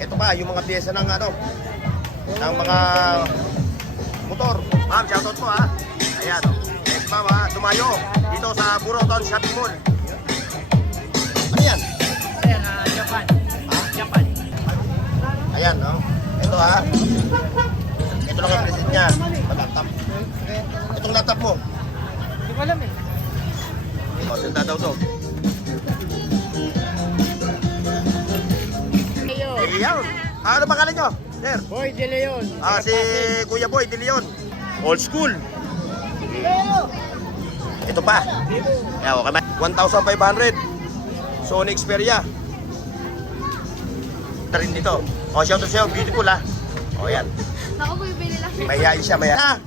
ito pa, yung mga pyesa ng ano, ng mga motor. Ma'am, shoutout po ha. Ayan, yes ma'am ha, dumayo dito sa Buroton Shopping Mall. Ano yan? Ayan, Japan. Japan. Ayan, no? Ito ha. Ito lang ang present niya. Laptop. Itong laptop mo. Hindi ko alam eh. O, senta daw to. Leon. Ayan. Ano pangalan nyo? Sir? Boy De Leon. Si Kuya Boy De Leon. Old school. Ito pa. Ayan, okay ba? 1,500. Sony Xperia. Ito rin dito. O, shout out sa'yo. Beautiful ha. O, yan. Ako po bibili lang. Mayayain siya, mayayain.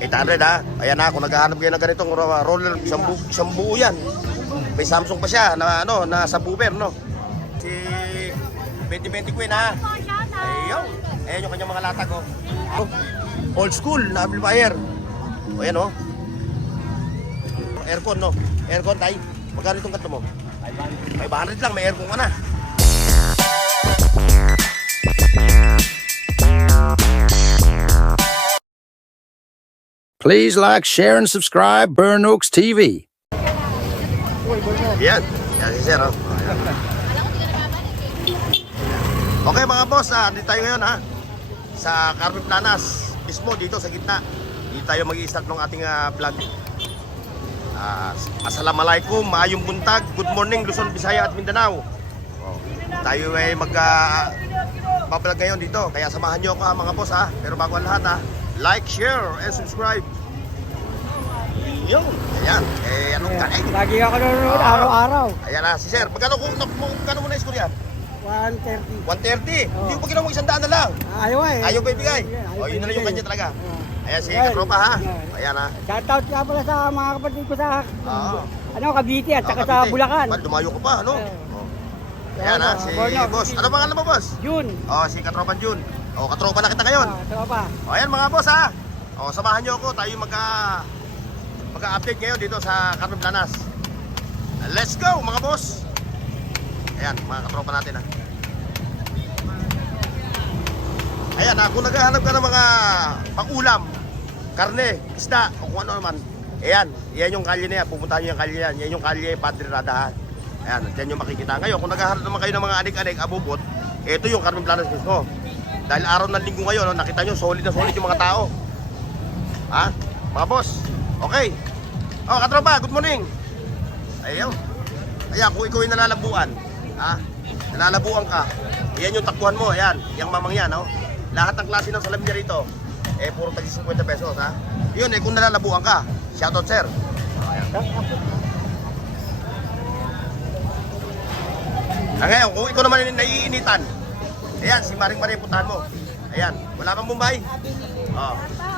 800 ha. Ayan na, kung naghahanap kayo ng ganitong roller, isang buo yan. May Samsung pa siya na ano, na subwoofer, no. Si 2020 Queen ha. Ayun. Ayan yung kanyang mga latag oh. Old school na amplifier. O yan oh. Aircon no. Aircon tay. Magkano itong kanto mo? 500 lang, may aircon ka na. Please like, share, and subscribe Burn Oaks TV. Yan. Yan si Sir oh. Ayan. Okay mga boss, dito tayo ngayon ha. Sa Carmen Planas, mismo dito sa gitna. Dito tayo mag-i-start ng ating vlog. Assalamualaikum, maayong buntag, good morning Luzon, Visaya at Mindanao. Tayo ay mag-vlog ngayon dito, kaya samahan nyo ako mga boss ha. Pero bago ang lahat ha, like, share, and subscribe. Yun, ayan, anong kain? Lagi ako nanonood araw-araw. Ayan na, si Sir, magkano mo na score yan? 130. 130? Hindi ko ginawa mo 100 na lang. Ayaw eh. Ayaw ba ibigay? O, yun na lang yung kanya talaga. Ayan si Katropa ha. Ayan ha. Shoutout nga pala sa mga kapatid ko sa Oo. Cavite at saka sa Cavite. Bulacan. Dumayo ko pa, ano? Ayan ha, si boss. Ano pangalan mo, boss? June. Si Katropa Jun. Katropa na kita ngayon. Tropa. Ayan mga boss ha. Samahan nyo ako. Tayo magka-update ngayon dito sa Carmen Planas. Let's go mga boss. Ayan, mga katropa natin ha. Ayan ha, kung naghahanap ka ng mga pang-ulam, karne, isda, o kung ano naman, ayan, yan yung kalye na yan, pupuntahan nyo yung kalye yan, yan yung kalye Padre Rada ha. Ayan, dyan yung makikita. Ngayon, kung naghahanap naman kayo ng mga anik-anik, abubot, ito yung Carmen Planas mismo. Dahil araw ng linggo ngayon, no, nakita nyo, solid na solid yung mga tao. Ha? Mga boss, okay. Katropa, good morning. Ayaw. Ayan, kung ikaw yung nalalabuan, ha? Nalalabuan ka, yan yung takbuhan mo, ayan, yung mamang yan, no? Lahat ng klase ng salamin rito, puro tagi 50 pesos, ha? Yun, kung nalalabuan ka, shoutout, sir. Ngayon, kung ikaw naman naiinitan, ayan, si Maring Maring puntahan mo. Ayan, wala pang Mumbai?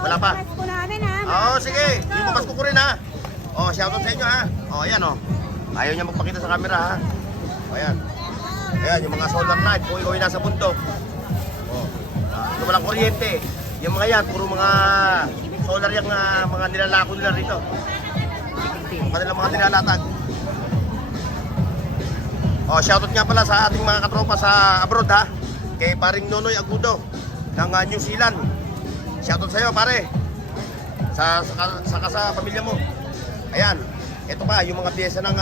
Wala pa? Sige, yung papasko ko rin, ha? Shoutout sa inyo, ha? Ayan, ayaw niya magpakita sa camera, ha? Ayan. Ayan, yung mga solar light, kung ikaw yung nasa bundok. Ito walang kuryente. Yung mga yan, puro mga solar yung mga nilalako nila rito. Yung kanilang mga nilalatag. Shoutout nga pala sa ating mga katropa sa abroad ha. Kay paring Nonoy Agudo ng New Zealand. Shoutout sa'yo pare. Sa pamilya mo. Ayan, ito pa yung mga pyesa ng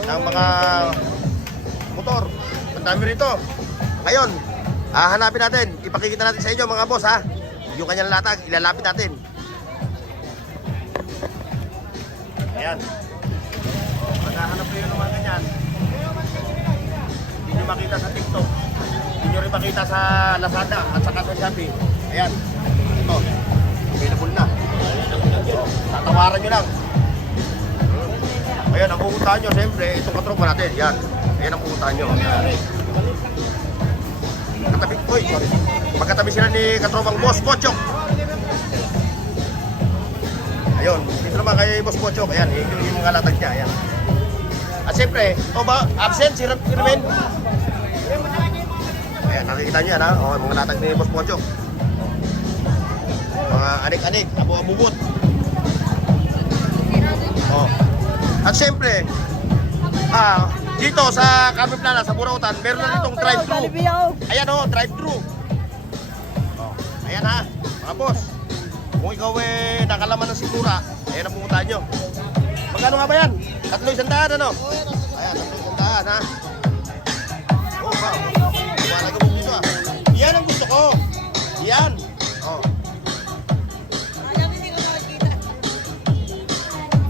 ng mga motor. Ang dami rito. Ngayon, hanapin natin, ipakikita natin sa inyo mga boss ha. Yung kanyang latag, ilalapit natin. Ayan. Maghahanap kayo ng mga ganyan. Hindi nyo makita sa TikTok. Hindi nyo rin makita sa Lazada at saka sa Shopee. Ayan. Ito. Available na. Tatawaran nyo lang. Ayan, ang pupuntahan nyo, siyempre, itong katropa natin. Yan. Ayan ang pupuntahan nyo. Magkatabi sila ni katropang Boss Pochok. Ayun, dito naman kay Boss Pochok. Ayan, yung mga latag niya. Ayan. At siyempre, absent si Rimen. Ayan, nakikita niyo yan ha. Mga latag ni Boss Pochok. Mga anik-anik, abu-abubot. At syempre, dito sa Carmen Plana, sa Burautan, meron na ditong drive-thru. Jollibee ako. Ayan o, drive-thru. Ayan ha, mga boss. Kung ikaw nakalaman ng sikura, ayan ang pumuntahan nyo. Magkano nga ba yan? 300 ano? Ayan, 300 ha. Oh, wow. Wala ka mo dito ah. Yan ang gusto ko. Yan. Oh.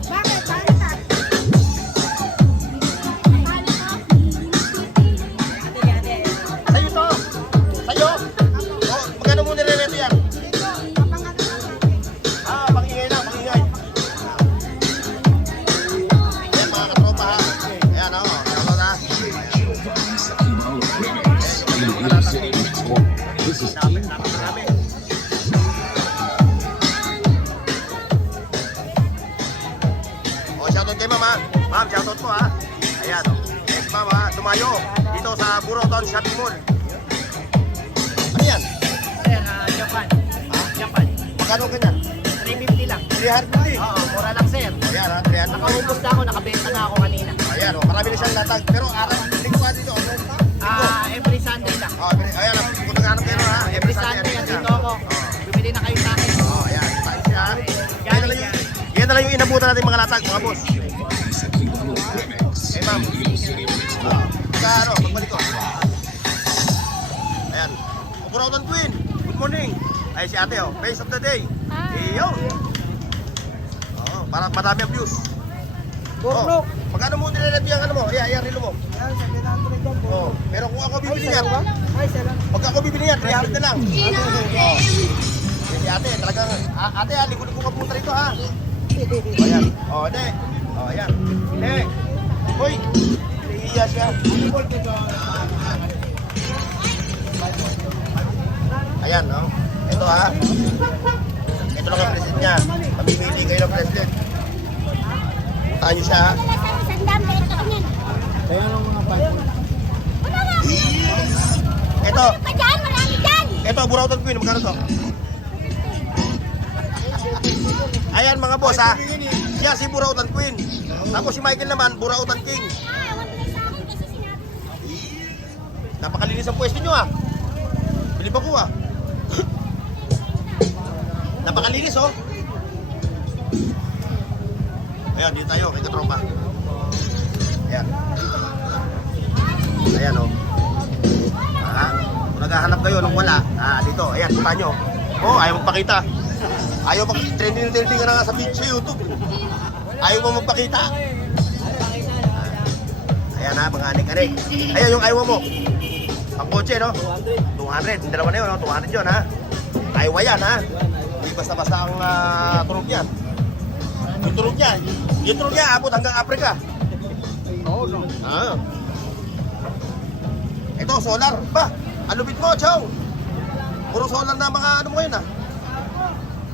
Bakit? Bakit ah? Sa'yo to. Sa'yo. Oh, magkano mo nire-reto yan? Pangingay na, pangingay. Ayan mga katropa ha. Ayan o, shoutout ha. Dami. Oh, shoutout kay ma'am ha. Ma'am, shoutout po ha. Ayan o. Yes ma'am ha. Tumayo. Dito sa Burautan Shopping Mall. Ano yan? Sir, Japan. Japan. Magkano ganyan? 350 lang. 350. Oo, mura lang sir. Ayan ha, 300. Nakaubos na ako, nakabenta na ako kanina. Ayan o, marami na siyang latag. Pero araw, linggo ka dito. Every Sunday lang. Oh, ayan o, kung naghanap kayo ha. Every Sunday, andito ako. Bumili na kayo sa akin. Oh, ayan. Tayo siya. Yan na lang yung inabutan natin mga latag, mga boss. Eh, ma'am. Ano, pagbalik ko. Ayan. Burautan Queen. Good morning. Ay, si ate, oh. Face of the day. Iyo. Oh, para madami ang views. Burnok. Magkano mo nire-review yung ano mo? Ayan, relo mo. Yan, 700 yan. Oh, pero kung ako bibili Ay, yan, sir ba? Ay, sir. pag ako bibili yan, 300 na lang. Oh. Si ate, talagang, ate, likod ko ka punta rito, ha? Oh, ayan. Oh, ate. Oh, ayan. Ate. Hoy. Nahihiya siya. Ayan, no? Ito, ha? Ito lang ang present niya. Mamimili kayo ng present. Puntahan niyo siya, ha? Kaya nung mga pan. Ito. Pa dyan, marami dyan! Ito, Burautan Queen. Magkano to? Ayan, mga boss, ha? Siya si Burautan Queen. Tapos si Michael naman, Burautan King. Napakalinis ang pwesto nyo, ha? Bilib ako, ha? Napakalinis, oh. Ayan, dito tayo, kay katropa. Ayan. Ayan, oh. Kung naghahanap kayo nung wala, dito, ayan, kita nyo. Oh, ayaw magpakita. Ayaw trending ka na nga sa video sa YouTube. Ayaw mo magpakita. Ayan ha, mga anik-anik. Ayan yung ayaw mo. Ang kotse, no? 200. Yung dalawa na yun, no? 200 yun, ha? Ayaw yan, ha? Hindi basta-basta ang tunog yan. Yung tunog niya, abot hanggang Africa. Oo, no. Ito, solar. Ba, ang lupit mo, chow. Puro solar na mga ano mo yun, ha?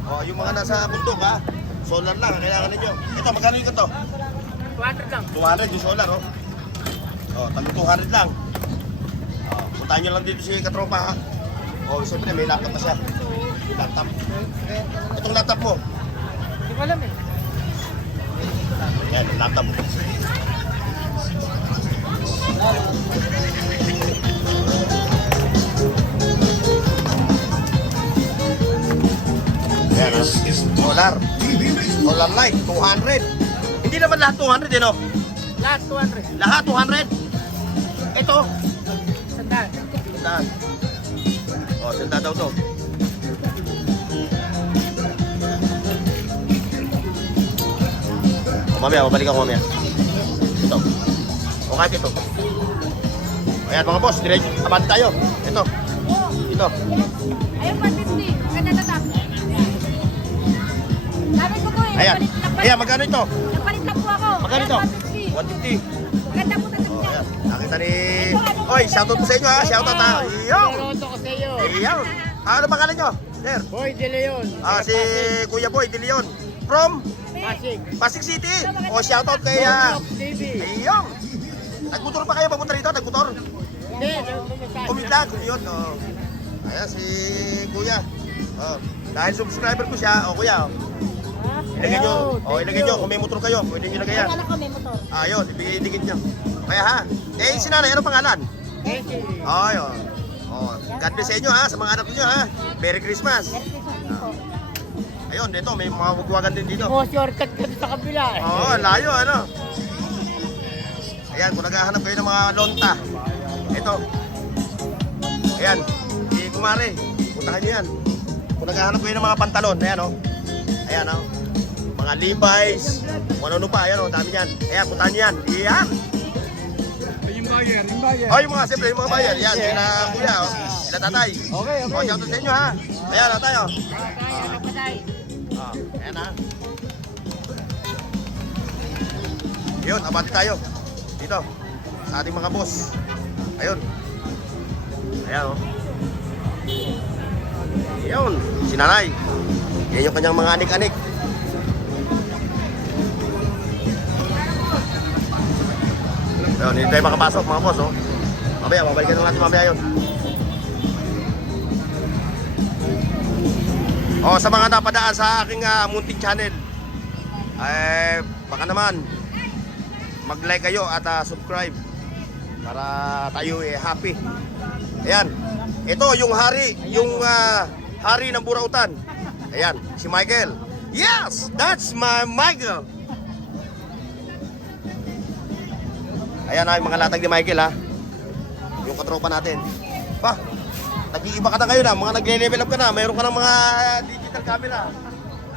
Oh, yung mga nasa bundok, ha? Solar lang, ang kailangan ninyo. Ito, magkano yung ito? 200 lang. 200 yung solar, oh. Oh, talo 200 lang. Oh, puntahan nyo lang dito si katropa, ha? Oh, siyempre, may laptop na siya. May laptop. Itong laptop mo. Hindi ko alam eh. Yan, laptop. Ayan, ha? Solar. Solar light, 200. Hindi naman lahat 200, eh, no? Lahat 200. Lahat 200. Ito. Sandaan. Sandaan. Oh, sandaan daw to. O, mamaya, babalik ako mamaya. Ito. O, kahit ito. Ayan, mga boss, direct, abante tayo. Ito. Ito. Ayun, 150. Maganda na tap. Sabi ko po eh. Ayan. nagpalit- Ayan, magkano ito? Nagpalit na po ako. Magkano Ayan, ito? 150. 150. Maganda po talaga Oh, dyan. ayan. Nakita ni... Oy, shoutout po sa inyo, ha? Shoutout, ha? Iyo! Toronto ko sa iyo. Iyo! Ano pangalan nyo? Sir? Boy De Leon. Si Kuya Boy De Leon. From Pasig. Pasig City. O, shoutout kay... Burnok TV. Iyo! Nagmotor pa kayo papunta rito? Nagmotor? Hindi, Kumitag. Yun, oh. Ayan, si Kuya. Oh. Dahil subscriber ko siya, Kuya, oh. Ilagay nyo. Ayun, O, thank ilagay you. nyo. Kung may motor kayo, pwede nyo ilagay yan. Anak ko may motor. Ayun, idikit nyo. Kaya ha. Eh, si nanay, anong pangalan? Casey. Ayun. Oh, God bless sa inyo ha, sa mga anak niyo ha. Merry Christmas. Merry Christmas din po. Ayun, dito may mga wagwagan din dito. Oh, shortcut ka sa kabila. Oo, layo ano. Ayan, kung naghahanap kayo ng mga lonta. Ito. Ayan, si Kumare. Puntahan nyo yan. Kung naghahanap kayo ng mga pantalon, ayan o. Ayan o. Mga Levi's. Kung ano pa, ayan o, dami yan. Ayan, puntahan nyo yan. Ayan. Oh, yung mga, siyempre, yung mga buyer. Yan, sila kuya o. Sila tatay. Okay, okay. O, shoutout sa inyo ha. Ayan o, tayo. Anak ko tayo. Ayan ha. Yun, abati tayo. Dito. Sa ating mga boss. Ayun. Ayan o. Yun. Si nanay. Yan yung kanyang mga anik-anik. Ayun, hindi tayo makapasok mga boss o. Mamaya, babalikan lang natin mamaya yun. O, sa mga napadaan sa aking munting channel, baka naman mag-like kayo at subscribe para tayo happy. Ayan, ito yung hari, hari ng Burautan. Ayan, si Michael. Yes, that's my Michael. Ayan yung mga latag ni Michael ha. Yung katropa natin. Pa, nag-iiba ka na kayo na, mga nagle-level up ka na, mayroon ka ng mga digital camera.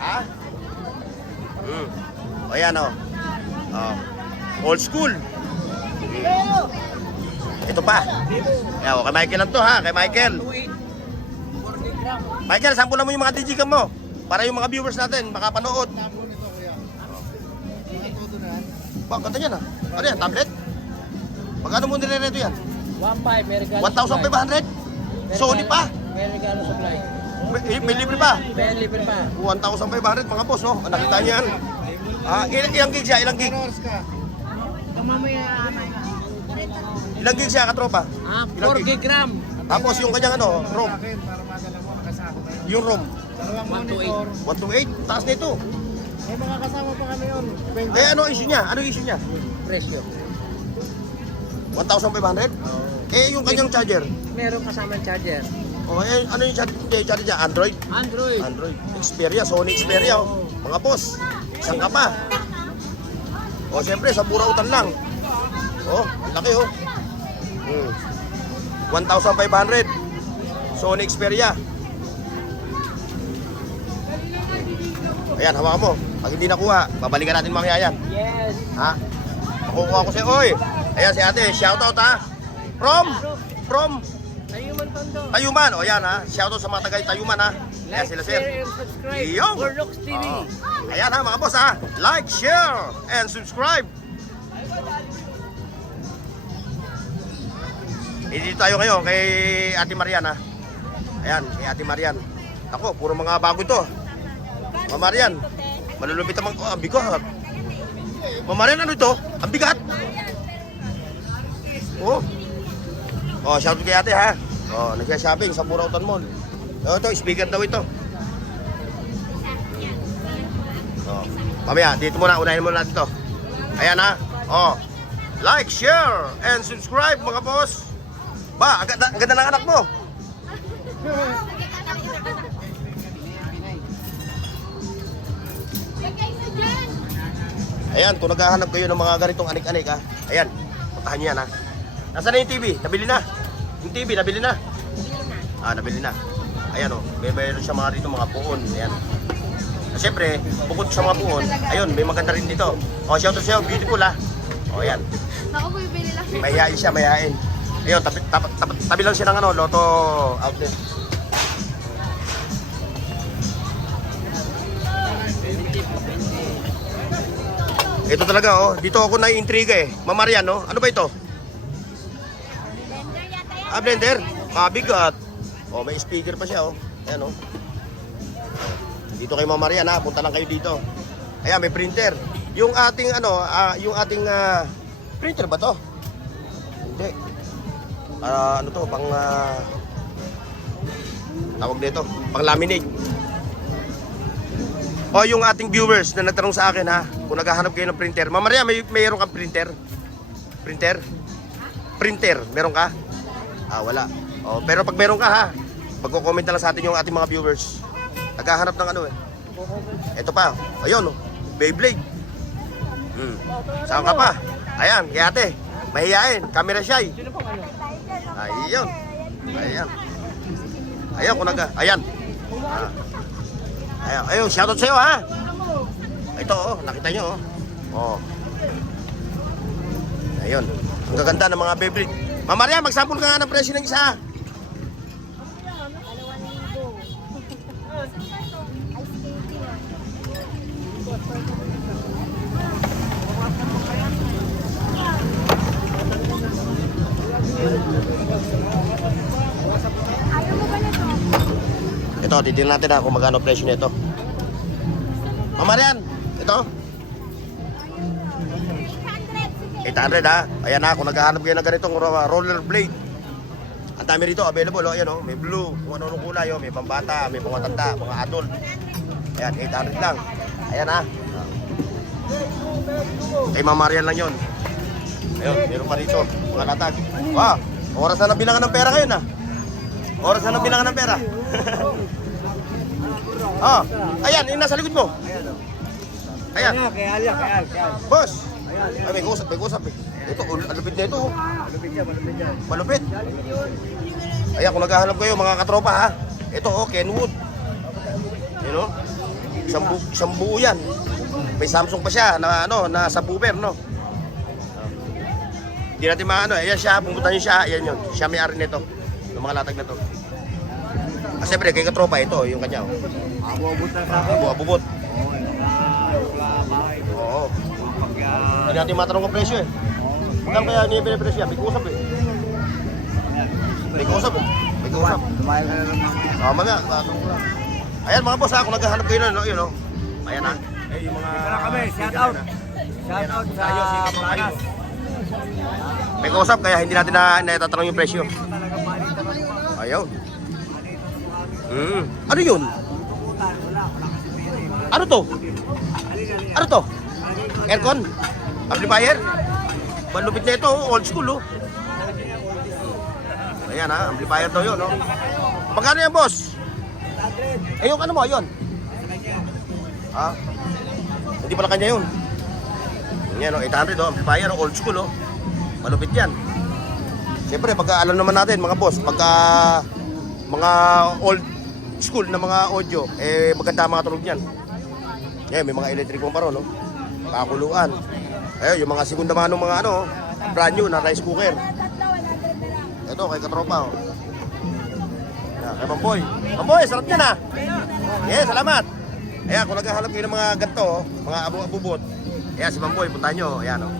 Ha? O yan o. Old school. Ito pa. Ayan, kay Michael lang to ha, kay Michael. Michael, sampulan mo yung mga digicam mo para yung mga viewers natin makapanood. Ba, ganda yan ha. Ano yan, tablet? Magkano mo nire-reto yan? 1.5, may regalo 1,500? Sony pa? May regalo supply. May libre pa? May libre pa. 1,500 mga boss, no? Nakita niyo yan. Ilang gig siya? Ilang gig? Ilang gig siya, katropa? 4 gig RAM. Tapos yung kanyang ano, ROM. Yung ROM. 128. Taas na ito. May mga kasama pa kami yun. Eh, ano issue niya? Ano issue niya? Presyo. 1,500? Eh, yung kanyang charger. Meron kasamang charger. Oh, eh, ano yung charger niya? Android? Android. Android. Xperia, Sony Xperia. Oh. Mga boss, isang ka pa. O, siyempre, sa Burautan lang. Oh, laki oh. 1,500. Sony Xperia. Ayan, hawakan mo. Pag hindi nakuha, babalikan natin mamaya yan. Yes. Ha? Makukuha ko siya. Oy! Ayan si ate, shoutout ha. From Tayuman Tondo. Tayuman. O yan ha. Shoutout sa mga tagay Tayuman ha. Ayan Like, sila share, sir. and subscribe. Iyong. Burnox TV. Ayan ha mga boss ha. Like, share, and subscribe. Dito tayo ngayon kay Ate Marian ha. Ayan, kay Ate Marian. Ako, puro mga bago to. Mama Marian, malulupit ang mga... Oh, ang bigat. Mama Marian, ano ito? Ang bigat. Oh. Oh, shoutout kay ate ha. Oh, nagsa-shopping sa Burautan Mall. Oh, ito, speaker daw ito. Oh. Mamaya, dito muna, unahin muna natin ito. Ayan ha. Oh. Like, share, and subscribe mga boss. Ba, ang ganda ng anak mo. Ayan, kung naghahanap kayo ng mga ganitong anik-anik ha. Ayan, puntahan nyo yan ha. Nasaan na yung TV? Nabili na. Yung TV, nabili na. Nabili na. Ayan o, mayroon siya mga dito mga puon. Ayan. Siyempre, bukod sa mga puon, ayun, may maganda rin dito. O, shoutout sa'yo, beautiful ha. O, ayan. Ako po bibili lang. Mahihain siya, mahihain. Ayun, tabi lang siya ng ano, Lotto outlet. Ito talaga oh, dito ako naiintriga eh. Mama Marian, no? Ano ba ito? Blender? Mabigat. Oh, may speaker pa siya oh. Ayan oh. Dito kay Mama Marian ha, punta lang kayo dito. Ayan, may printer. Yung ating ano, printer ba to? Hindi. Ano to, pang tawag dito, pang laminate. O yung ating viewers na nagtanong sa akin ha, kung naghahanap kayo ng printer. Ma'am Maria, mayroon kang printer? Printer? Printer, meron ka? Ah, wala. O, pero pag meron ka ha, magko-comment na lang sa atin yung ating mga viewers. Naghahanap ng ano eh. Ito pa, ayun oh, Beyblade. Saan ka pa? Ayan, kay ate. Mahihain, camera shy. Ayun. Ayan. Ayan, kung ayan. Ah. Ayun, ayun, shoutout sa'yo ha. Ito oh, nakita nyo oh. Oh. Ayun. Ang gaganda ng mga Beyblade. Ma'am Maria, mag-sample ka nga ng presyo ng isa. Ito, titignan natin ha kung magkano presyo nito. Ma'am Marian, ito? 800 ha. Ayan ha, kung naghahanap kayo ng ganitong roller blade. Ang dami rito, available oh. Ayan oh, may blue, kung ano-anong kulay oh. May pambata, may pangmatanda, mga adult. Ayan, 800 lang. Ayan ha. Kay Ma'am Marian lang yun. Ayun, meron pa rito, mga latag. Wow, oras na bilangan ng pera ngayon ha. Oras na bilangan ng pera. Oh, ayan, yung nasa likod mo. Ayan. Kaya Al. Boss. Ay, may kusap eh. Ito, alupit na ito. Malupit yan. Malupit. Ayan, kung naghahanap kayo mga katropa ha. Ito oh, Kenwood. You know? Isang buo yan. May Samsung pa siya na ano, na subwoofer, no? Hindi natin maano, ayan siya, pumunta niyo siya, ayan yun. Siya may-ari nito. Yung mga latag na to. Kasi siyempre, kay katropa ito, yung kanya. Oh. Abubot na sa akin. Abubot. Oo, yung mga bahay. Oo. Pag Hindi natin matanong ang presyo eh. Magkano kaya niya pinapresyo? May kusap eh. May kusap eh. May kusap. tumayo ka na naman. Tama nga, tatanong ko lang. Ayan mga boss ha, kung naghahanap kayo na, no? Yun o. Ayan ha. Eh, yung mga... Tara kami, shout out. Shout out sa Planas. May kusap kaya hindi natin na itatanong yung presyo. Ayaw. Ano yun? Ano to? Ano to? Aircon? Amplifier? Malupit na ito, old school oh. Ayan ha, amplifier daw yun oh. Magkano yan boss? Eh yung ano mo, yun? Ha? Hindi pala kanya yun. Yan oh, 800 oh, amplifier old school oh. Malupit yan. Siyempre, pagka alam naman natin mga boss, pagka mga old school na mga audio, eh maganda ang mga tunog niyan. Yan, may mga electric mo pa ron, no? Pakuluan. Ayun, yung mga segunda manong mga ano, brand new na rice cooker. Ito, kay katropa, oh. Yan, kay Mamboy. Mamboy, sarap yan, ha? Yes, salamat. Ayan, kung naghahanap kayo ng mga ganito, oh, mga abubot, ayan, si Mamboy, punta nyo, ayan, oh.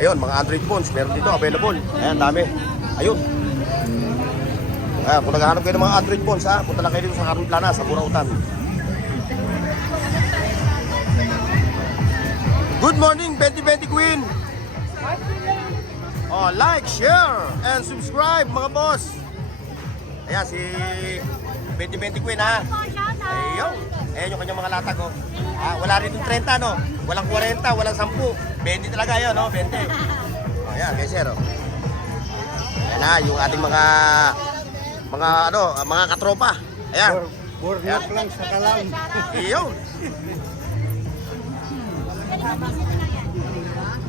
Ayun, mga Android phones, meron dito, available. Ayan, dami. Ayun. Ayan, kung naghahanap kayo ng mga Android phones, ha, punta lang kayo dito sa Carmen Plana, sa Burautan. Good morning, 2020 Queen! Oh, like, share, and subscribe, mga boss! Ayan, si 2020 Queen, ha? Ayun. Ayan yung kanyang mga latag, oh. Ah, wala rin yung 30, no? Walang 40, walang 10. 20 talaga yun, no? 20. Oh, ayan, kay Sir, oh. Ayan na, yung ating mga ano, mga katropa. Ayan. Burnout lang sa kalam. Iyon.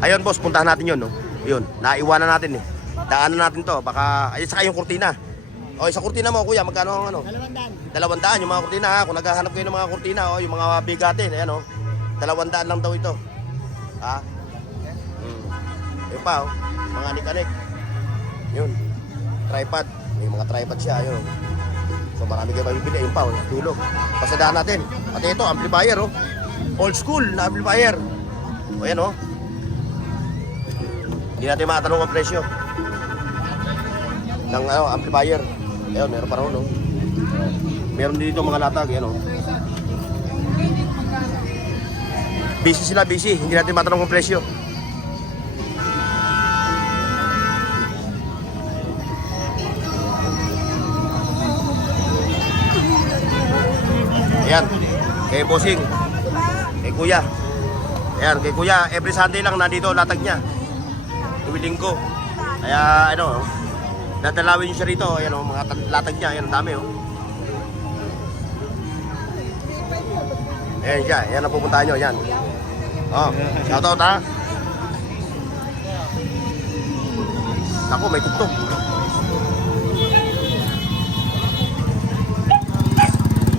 Ayun, boss, puntahan natin yun, no? Yun, naiwanan natin, eh. Daanan natin to, baka, ayun, saka yung kurtina. O, sa kurtina mo, kuya, magkano ang ano? 200 yung mga kurtina, ha? Kung naghahanap kayo ng mga kurtina, o, yung mga bigatin, ayan, o. 200 lang daw ito. Ha? Yun pa, oh. Mga anik-anik. Yun. Tripod. May mga tripod siya, yun. So marami kayo mabibili. Yun pa, oh. Tulog. Pasadaan natin. At ito, amplifier, oh. Old school na amplifier. O yan, oh. Hindi natin makatanong ang presyo ng ano, amplifier. Ayun, meron pa rin, oh. Meron dito mga latag, yan, oh. Busy sila, busy. Hindi natin matanong ang presyo. bossing. Kay kuya. Ayan, kay kuya, every Sunday lang nandito latag niya. Tuwing linggo. Kaya ano, dadalawin niyo siya rito. Ayan o, mga latag niya. Ayan, ang dami o. Ayan siya, ayan ang pupuntahan nyo, ayan. Oh, shoutout ha. Ako, may tuktok.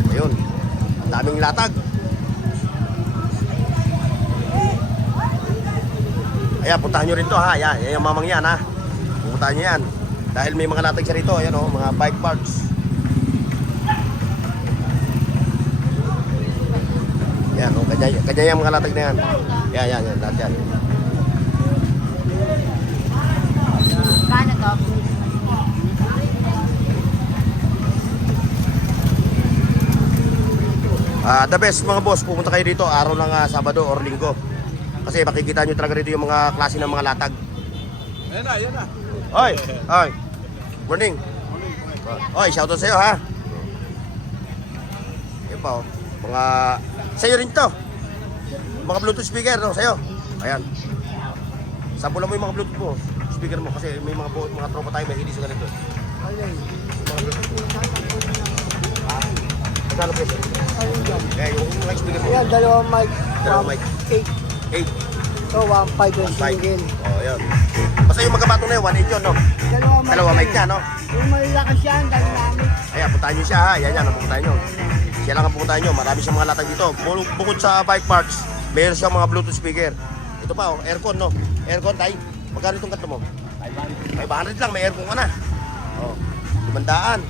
Ayun, ang daming latag. Ayan, puntahan nyo rin to ha. Ayan, ayan yung mamang yan ha. Pupuntahan nyo yan. Dahil may mga latag siya rito, ayan o, mga bike parts. Yan, oh, kanya yung mga latag na yan. Yan, lahat yan. Paano to? The best mga boss, pupunta kayo dito araw ng Sabado or Linggo. Kasi makikita nyo talaga rito yung mga klase ng mga latag. Ayan na. Oy. Morning. Oy, shoutout sa'yo ha. Yan pa oh. Mga, sa'yo rin to. Mga Bluetooth speaker, no? Sa'yo. Ayan. Sampulan mo yung mga Bluetooth mo. Speaker mo kasi may mga tropa tayo may hindi sa ganito. Magkano peso? Eh, yung mga speaker mo. Ayan, dalawang mic. Dalawang mic. 8. 8. So, 1.5 yung 1.5. single. Oh, yan. Basta yung magkabato na yun, 1.8 yun, no? Dalawang mic niya, no? Yung malalakas yan, dynamic. Ayan, puntahan nyo siya, ha? Yan, ang pupuntahan nyo. Siya lang ang pupuntahan nyo. Marami siyang mga latag dito. Bukod sa bike parts, mayroon siyang mga Bluetooth speaker. Ito pa, oh, aircon, no? Aircon, tay. Magkano itong kanto mo? 500 lang, may aircon ka na. Oh, 500.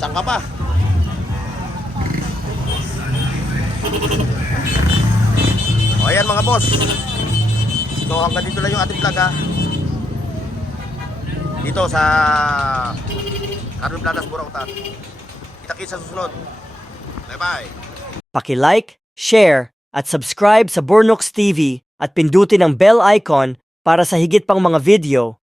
Saan ka pa? O, ayan mga boss. So, hanggang dito lang yung ating vlog, ha? Dito sa Carmen Planas, Burautan. Kita-kits sa susunod. Bye-bye. Paki-like, share, at subscribe sa Burnox TV at pindutin ang bell icon para sa higit pang mga video.